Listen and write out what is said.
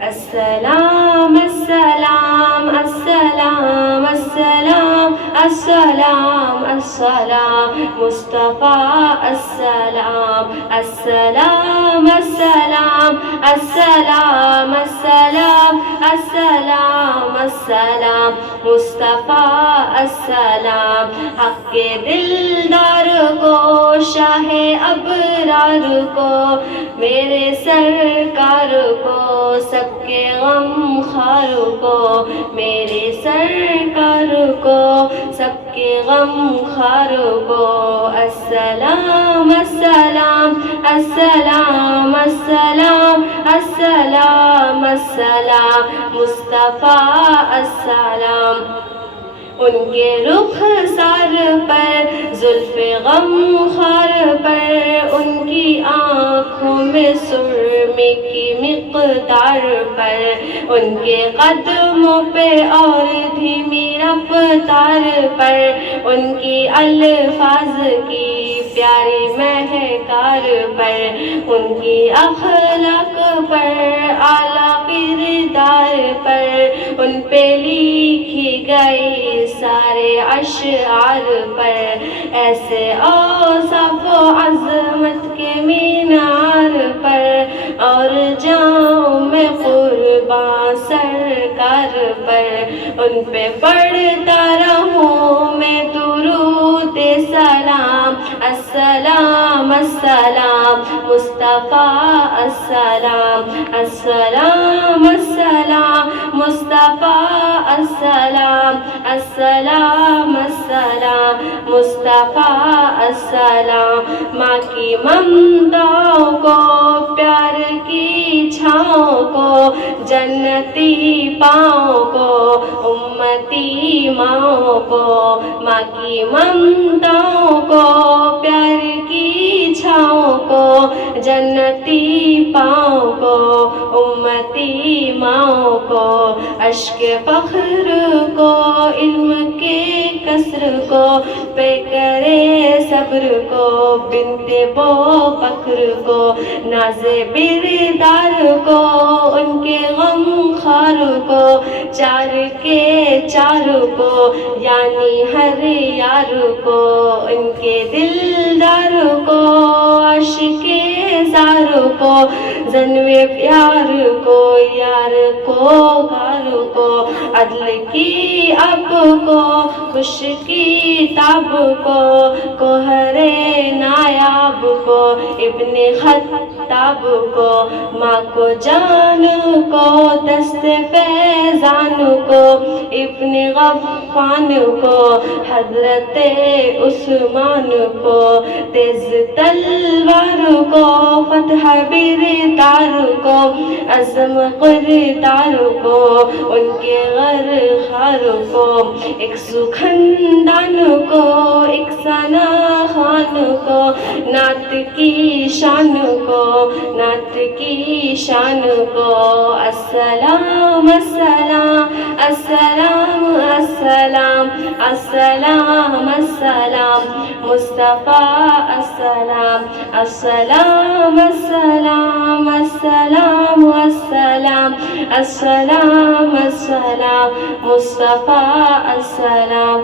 السلام السلام السلام السلام السلام السلام مصطفیٰ السلام السلام السلام السلام السلام السلام السلام مصطفیٰ السلام حق کے دلدار کو شاہ ابرار کو میرے سرکار کو سب کے غم خار کو میرے سرکار کو سب کے غم خار کو السلام السلام السلام السلام السلام السلام مصطفیٰ السلام ان کے رخسار پر زلف غم خار پر ان کی آنکھوں میں سرمے کی مقدار پر ان کے قدموں پہ اور دھیمی رفتار پر ان کی الفاظ کی پیاری مہکار پر ان کی اخلاق پر اعلیٰ کردار پر ان پہ لکھی گئی سارے اشعار پر ایسے اوصاف و عظمت کے مینار پر اور جاؤں میں قرباں سرکار پر ان پہ پڑھتا رہوں میں درود سلام السلام السلام مصطفیٰ السلام السلام السلام مصطفیٰ السلام السلام السلام مصطفیٰ السلام ماں کی ممتاؤں کو پیار کی چھاؤں کو جنتی پاؤں کو امتی ماؤں کو ماں کی ممتاؤں کو پیار کی چھاؤں کو جنتی پاؤں کو امتی ماؤں کو اشک فخر کو علم کے کثر کو پہ کرے صبر کو بنت بو بکر کو ناز بردار کو ان کے غم خار کو چار کے چار کو یعنی ہر یار کو ان کے دلدار کو عاشق زار کو زنو پیار کو یار کو غار کو عدل کی اب کو خوش کی تاب کو کوہر نایاب کو ابن خطاب کو ماں کو جان کو دست فیضان کو ابن غفان کو حضرت عثمان کو تیز تلوار کو فتح بردار کو عزم قردار کو ان کے غر خار کو ایک سخندان کو ایک ثنا خوان کو نعت کی شان کو نعت کی شان کو السلام السلام السلام السلام السلام السلام مصطفیٰ السلام السلام السلام السلام السلام السلام السلام مصطفیٰ السلام